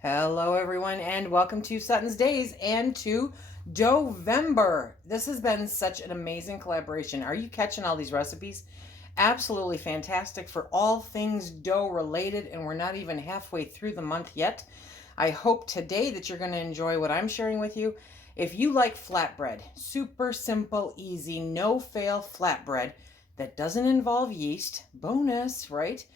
Hello everyone and welcome to SuttonsDaze and to Doughvember. This has been such an amazing collaboration. Are you catching all these recipes? Absolutely fantastic for all things dough related, and we're not even halfway through the month yet. I hope today that you're going to enjoy what I'm sharing with you. If you like flatbread, super simple, easy, no fail flatbread that doesn't involve yeast, bonus, right?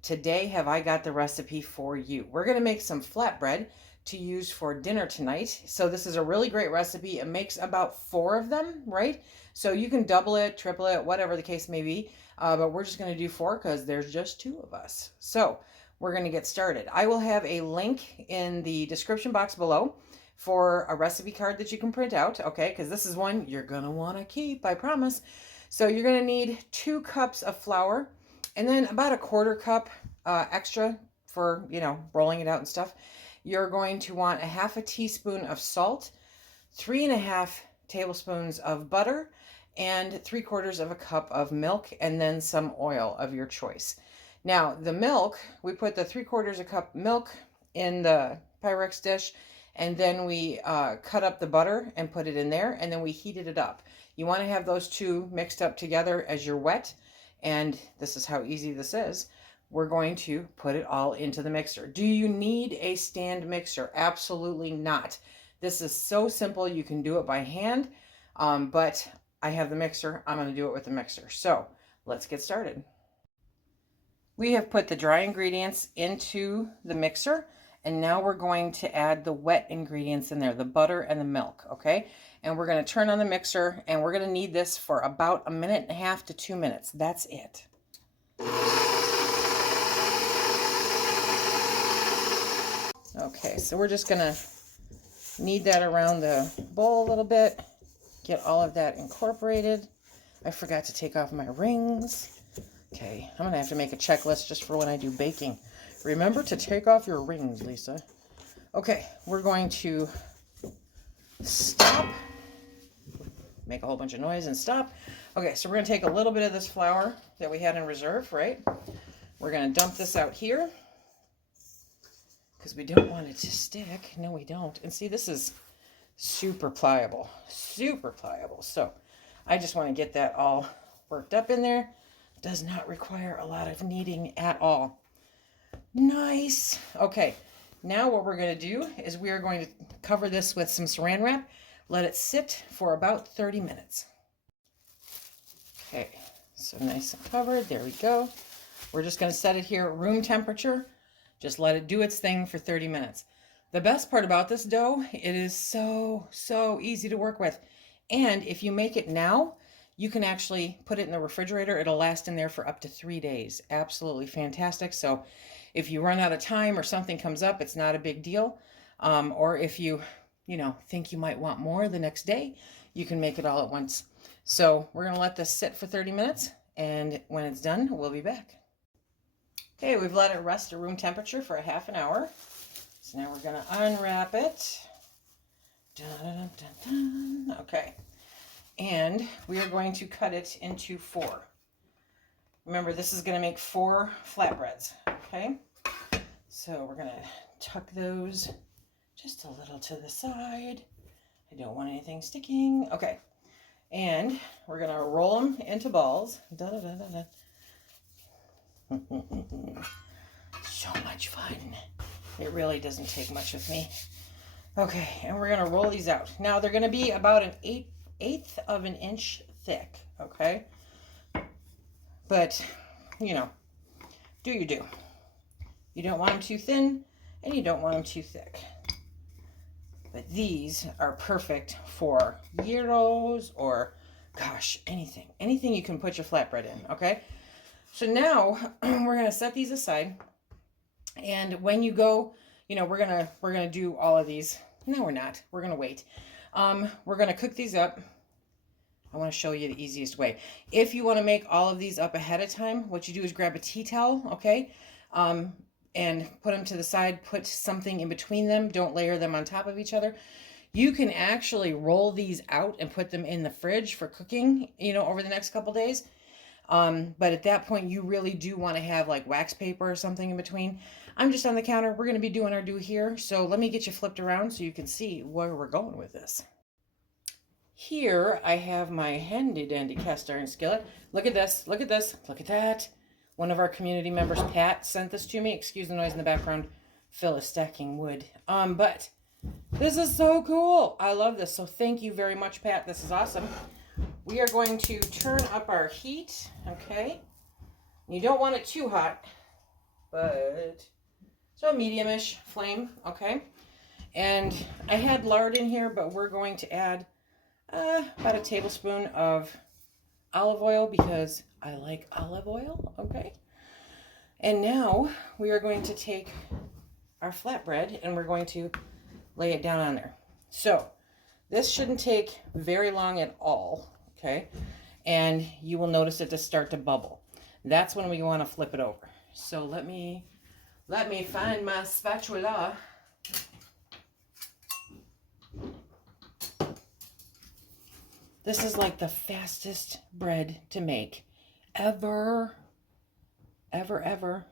Today have I got the recipe for you. We're going to make some flatbread to use for dinner tonight. So this is a really great recipe. It makes about 4 of them, right? So you can double it, triple it, whatever the case may be. But we're just going to do 4 because there's just 2 of us. So we're going to get started. I will have a link in the description box below for a recipe card that you can print out, okay? Because this is one you're going to want to keep, I promise. So you're going to need 2 cups of flour, and then about a 1/4 cup extra for, rolling it out and stuff. You're going to want a 1/2 teaspoon of salt, 3.5 tablespoons of butter, and 3/4 cup of milk, and then some oil of your choice. Now, the milk, we put the 3/4 cup milk in the Pyrex dish, and then we cut up the butter and put it in there, and then we heated it up. You want to have those two mixed up together as you're wet. And this is how easy this is. We're going to put it all into the mixer. Do you need a stand mixer? Absolutely not. This is so simple. You can do it by hand, but I have the mixer. I'm going to do it with the mixer. So let's get started. We have put the dry ingredients into the mixer, and now we're going to add the wet ingredients in there, the butter and the milk, okay? And we're going to turn on the mixer, and we're going to need this for about 1.5 to 2 minutes. That's it. Okay, so we're just going to knead that around the bowl a little bit, get all of that incorporated. I forgot to take off my rings. Okay, I'm going to have to make a checklist just for when I do baking. Remember to take off your rings, Lisa. Okay, we're going to stop. Make a whole bunch of noise and stop. Okay, so we're going to take a little bit of this flour that we had in reserve, right? We're going to dump this out here because we don't want it to stick. No, we don't. And see, this is super pliable, super pliable. So I just want to get that all worked up in there. Does not require a lot of kneading at all. Nice. Okay, now what we're going to do is we are going to cover this with some saran wrap. Let it sit for about 30 minutes. Okay, so nice and covered. There we go. We're just going to set it here at room temperature. Just let it do its thing for 30 minutes. The best part about this dough, it is so easy to work with. And if you make it now, you can actually put it in the refrigerator. It'll last in there for up to 3 days. Absolutely fantastic. So if you run out of time or something comes up, it's not a big deal. Or if you think you might want more the next day, you can make it all at once. So we're going to let this sit for 30 minutes, and when it's done, we'll be back. Okay, we've let it rest at room temperature for a half an hour. So now we're going to unwrap it. Dun, dun, dun, dun. Okay. And we are going to cut it into 4. Remember, this is going to make 4 flatbreads, okay? So we're going to tuck those just a little to the side. I don't want anything sticking. Okay. And we're going to roll them into balls. Da, da, da, da, da. So much fun. It really doesn't take much with me. Okay, and we're going to roll these out. Now, they're going to be about an 1/8 of an inch thick, okay? But, do you do. You don't want them too thin, and you don't want them too thick. But these are perfect for gyros or, gosh, anything. Anything you can put your flatbread in, okay? So now we're going to set these aside. And when you go, we're going to do all of these. No, we're not. We're going to wait. We're going to cook these up. I want to show you the easiest way. If you want to make all of these up ahead of time, what you do is grab a tea towel, okay? And put them to the side, put something in between them. Don't layer them on top of each other. You can actually roll these out and put them in the fridge for cooking, over the next couple days. But at that point, you really do want to have like wax paper or something in between. I'm just on the counter. We're going to be doing our do here. So let me get you flipped around so you can see where we're going with this. Here I have my handy dandy cast iron skillet. Look at this, look at this, look at that. One of our community members, Pat, sent this to me. Excuse the noise in the background. Phil is stacking wood. But this is so cool. I love this. So thank you very much, Pat. This is awesome. We are going to turn up our heat, okay? You don't want it too hot, but so a medium-ish flame, okay? And I had lard in here, but we're going to add about a tablespoon of olive oil because I like olive oil, okay? And now we are going to take our flatbread and we're going to lay it down on there. So this shouldn't take very long at all, okay? And you will notice it to start to bubble. That's when we want to flip it over. So let me find my spatula. This is like the fastest bread to make ever, ever, ever.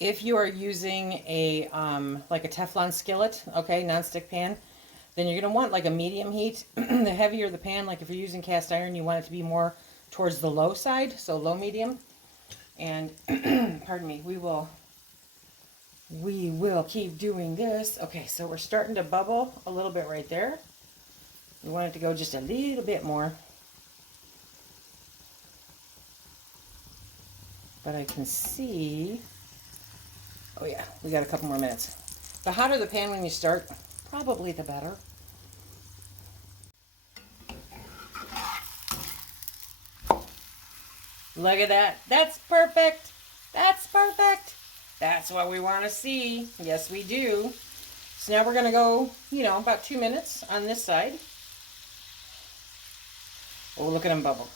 If you are using a like a Teflon skillet, okay, nonstick pan, then you're gonna want like a medium heat. The heavier the pan, like if you're using cast iron, you want it to be more towards the low side, so low medium. And pardon me, we will keep doing this. Okay, so we're starting to bubble a little bit right there. We want it to go just a little bit more. But I can see, oh yeah, we got a couple more minutes. The hotter the pan when you start, probably the better. Look at that. That's perfect. That's perfect. That's what we want to see. Yes, we do. So now we're going to go, about 2 minutes on this side. Oh, look at them bubble.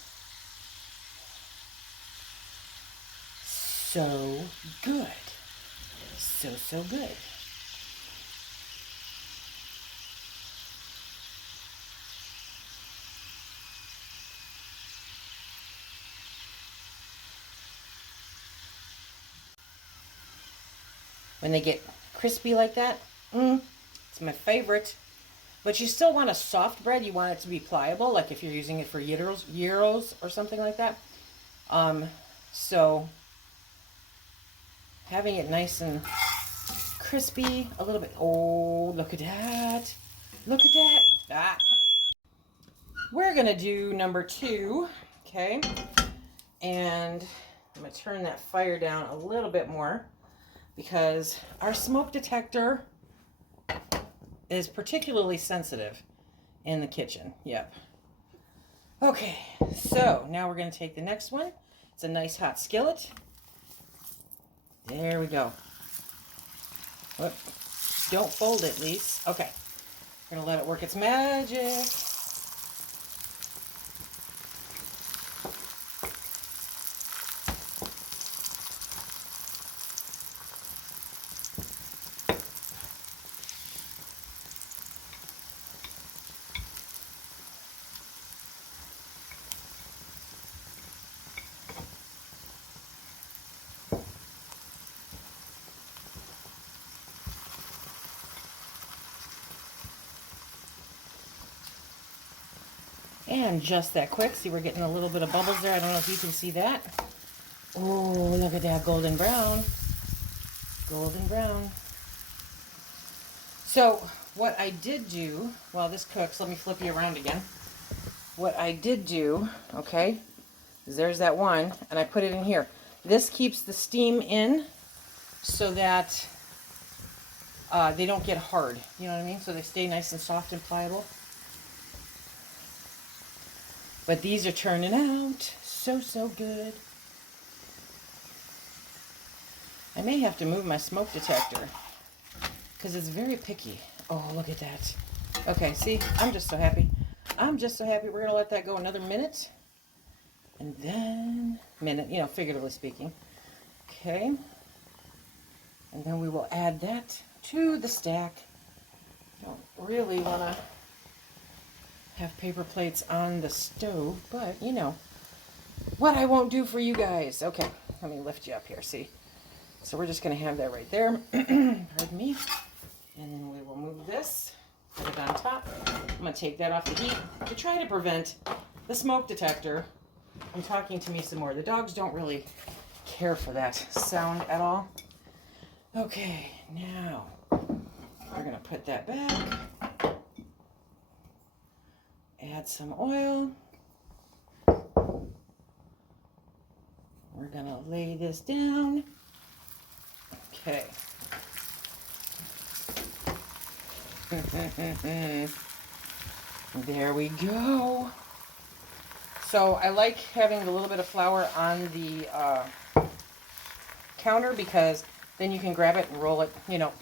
So good. So good. When they get crispy like that, it's my favorite. But you still want a soft bread. You want it to be pliable, like if you're using it for gyros or something like that. So having it nice and crispy, a little bit. Oh, look at that. Look at that. Ah. We're going to do number 2, okay? And I'm going to turn that fire down a little bit more because our smoke detector is particularly sensitive in the kitchen. Yep. Okay, so now we're going to take the next one. It's a nice hot skillet. There we go. Whoop. Don't fold it, Lise. Okay. We're going to let it work its magic. And just that quick. See, we're getting a little bit of bubbles there. I don't know if you can see that. Oh, look at that golden brown. Golden brown. So what I did do while this cooks, let me flip you around again. What I did do, okay, is there's that one, and I put it in here. This keeps the steam in so that they don't get hard. You know what I mean? So they stay nice and soft and pliable. But these are turning out so good. I may have to move my smoke detector because it's very picky. Oh, look at that. Okay, see, I'm just so happy. I'm just so happy. We're going to let that go another minute. And then, minute, you know, figuratively speaking. Okay. And then we will add that to the stack. Don't really want to have paper plates on the stove, but you know what I won't do for you guys. Okay, let me lift you up here, see? So we're just going to have that right there. Pardon me. And then we will move this, put it on top. I'm going to take that off the heat to try to prevent the smoke detector from talking to me some more. The dogs don't really care for that sound at all. Okay, now we're going to put that back. Add some oil. We're going to lay this down. Okay. There we go. So I like having a little bit of flour on the counter because then you can grab it and roll it, you know,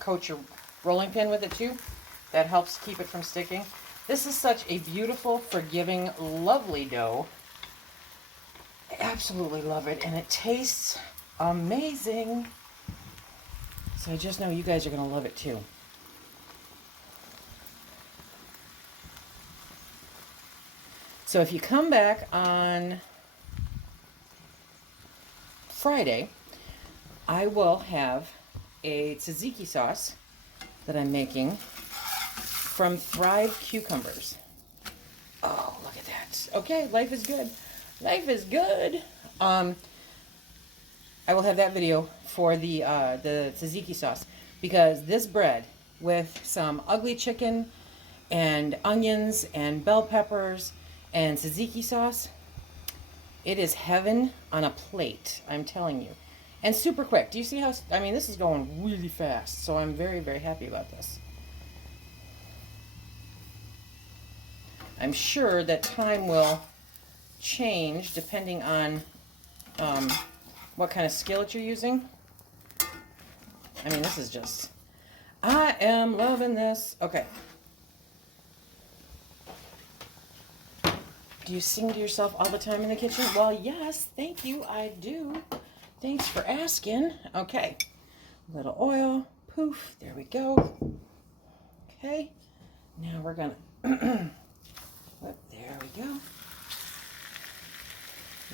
coat your rolling pin with it too. That helps keep it from sticking. This is such a beautiful, forgiving, lovely dough. I absolutely love it, and it tastes amazing. So I just know you guys are going to love it too. So if you come back on Friday, I will have a tzatziki sauce that I'm making from Thrive cucumbers. Oh, look at that. Okay, life is good. Life is good. I will have that video for the tzatziki sauce because this bread with some ugly chicken and onions and bell peppers and tzatziki sauce, it is heaven on a plate, I'm telling you. And super quick. Do you see how, I mean, this is going really fast, so I'm very, very happy about this. I'm sure that time will change depending on what kind of skillet you're using. I mean, this is just, I am loving this. Okay. Do you sing to yourself all the time in the kitchen? Well, yes, thank you, I do. Thanks for asking. Okay. A little oil. Poof. There we go. Okay. Now we're going to, there we go.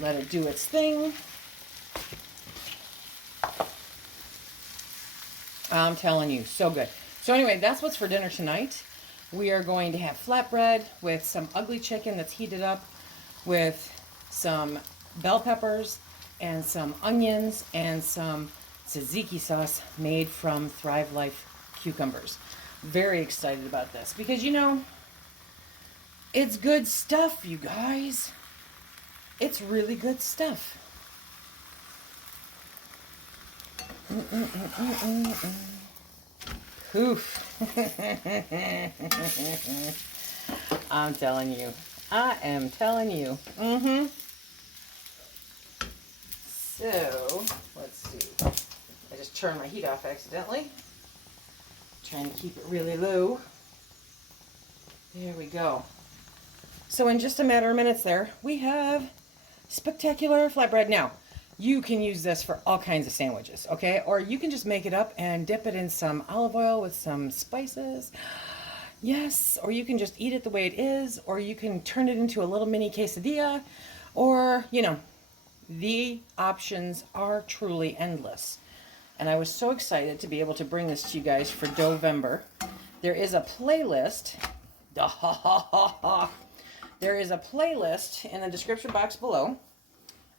Let it do its thing. I'm telling you, so good. So anyway, that's what's for dinner tonight. We are going to have flatbread with some ugly chicken that's heated up with some bell peppers and some onions and some tzatziki sauce made from Thrive Life cucumbers. Very excited about this because, you know, it's good stuff, you guys. It's really good stuff. Poof. I'm telling you. I am telling you. So, let's see. I just turned my heat off accidentally. Trying to keep it really low. There we go. So in just a matter of minutes there, we have spectacular flatbread. Now, you can use this for all kinds of sandwiches, okay? Or you can just make it up and dip it in some olive oil with some spices. Yes, or you can just eat it the way it is, or you can turn it into a little mini quesadilla, or, you know, the options are truly endless. And I was so excited to be able to bring this to you guys for Doughvember. There is a playlist. There is a playlist in the description box below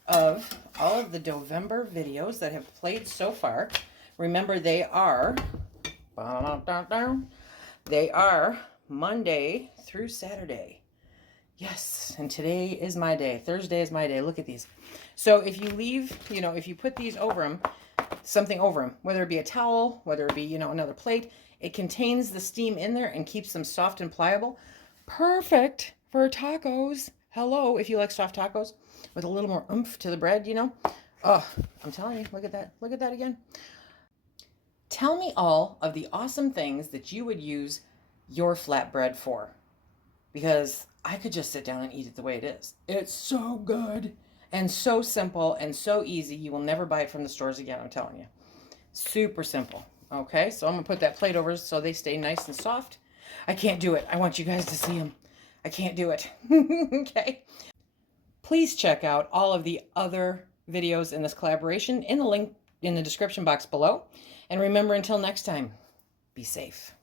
of all of the Doughvember videos that have played so far. Remember, they are Monday through Saturday. Yes, and today is my day. Thursday is my day. Look at these. So if you leave, you know, if you put these over them, something over them, whether it be a towel, whether it be, you know, another plate, it contains the steam in there and keeps them soft and pliable. Perfect for tacos. Hello, if you like soft tacos with a little more oomph to the bread, you know. Oh, I'm telling you, look at that. Look at that again. Tell me all of the awesome things that you would use your flatbread for, because I could just sit down and eat it the way it is. It's so good and so simple and so easy. You will never buy it from the stores again, I'm telling you. Super simple. Okay, so I'm going to put that plate over so they stay nice and soft. I can't do it. I want you guys to see them. I can't do it. Okay. Please check out all of the other videos in this collaboration in the link in the description box below. And remember, until next time, be safe.